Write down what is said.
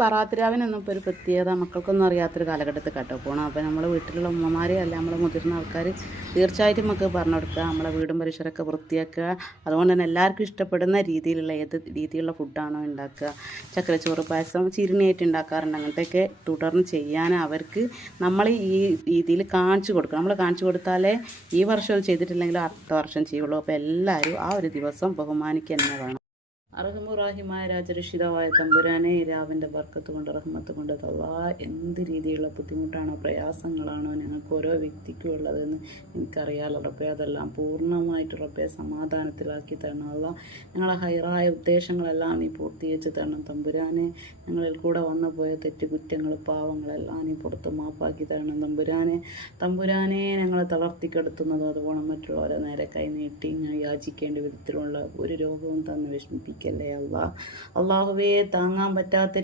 ബറാത്തിരാവിനൊന്നും ഇപ്പോൾ ഒരു പ്രത്യേകത മക്കൾക്കൊന്നും അറിയാത്തൊരു കാലഘട്ടത്തിൽ കേട്ടോ പോകണം. അപ്പോൾ നമ്മളെ വീട്ടിലുള്ള ഉമ്മമാരെ അല്ല നമ്മളെ മുതിർന്ന ആൾക്കാർ തീർച്ചയായിട്ടും നമുക്ക് പറഞ്ഞു കൊടുക്കുക, നമ്മളെ വീടും പരിസരമൊക്കെ വൃത്തിയാക്കുക. അതുകൊണ്ട് തന്നെ എല്ലാവർക്കും ഇഷ്ടപ്പെടുന്ന രീതിയിലുള്ള ഏത് രീതിയിലുള്ള ഫുഡാണോ ഉണ്ടാക്കുക, ചക്കരച്ചോറ് പായസം ചിരുണിയായിട്ട് ഉണ്ടാക്കാറുണ്ട്, അങ്ങനത്തെയൊക്കെ തുടർന്ന് ചെയ്യാൻ അവർക്ക് നമ്മൾ ഈ രീതിയിൽ കാണിച്ചു കൊടുക്കണം. നമ്മൾ കാണിച്ചു കൊടുത്താലേ ഈ വർഷം ചെയ്തിട്ടില്ലെങ്കിൽ അടുത്ത വർഷം ചെയ്യുള്ളൂ. അപ്പോൾ എല്ലാവരും ആ ഒരു ദിവസം ബഹുമാനിക്കുക തന്നെ വേണം. അർഹമുറാഹിമായ രാജരക്ഷിതാവായ തമ്പുരാനെ, രാവിൻ്റെ ബർക്കത്ത് കൊണ്ട് റഹ്മത്ത് കൊണ്ട് തള്ളാ, എന്ത് രീതിയിലുള്ള ബുദ്ധിമുട്ടാണോ പ്രയാസങ്ങളാണോ ഞങ്ങൾക്ക് ഓരോ വ്യക്തിക്കും ഉള്ളതെന്ന് എനിക്കറിയാമല്ലോ റബ്ബേ. അതെല്ലാം പൂർണ്ണമായിട്ട് റബ്ബെ സമാധാനത്തിലാക്കി തരണം അല്ലാ. ഞങ്ങളെ ഹൈറായ ഉദ്ദേശങ്ങളെല്ലാം നീ പൂർത്തീകരിച്ച് തരണം തമ്പുരാനെ. ഞങ്ങളിൽ കൂടെ വന്നു പോയ തെറ്റുകുറ്റങ്ങൾ പാവങ്ങളെല്ലാം നീ പുറത്ത് മാപ്പാക്കി തരണം തമ്പുരാനെ. തമ്പുരാനെ, ഞങ്ങളെ തളർത്തിക്കെടുത്തുന്നതും അതുപോലെ മറ്റുള്ളവരെ നേരെ കൈ നീട്ടി ഞാൻ യാചിക്കേണ്ട വിധത്തിലുള്ള ഒരു രോഗവും തന്ന് വിഷമിപ്പിക്കല്ലേ അല്ലാ. അള്ളാഹുവേ, താങ്ങാൻ പറ്റാത്ത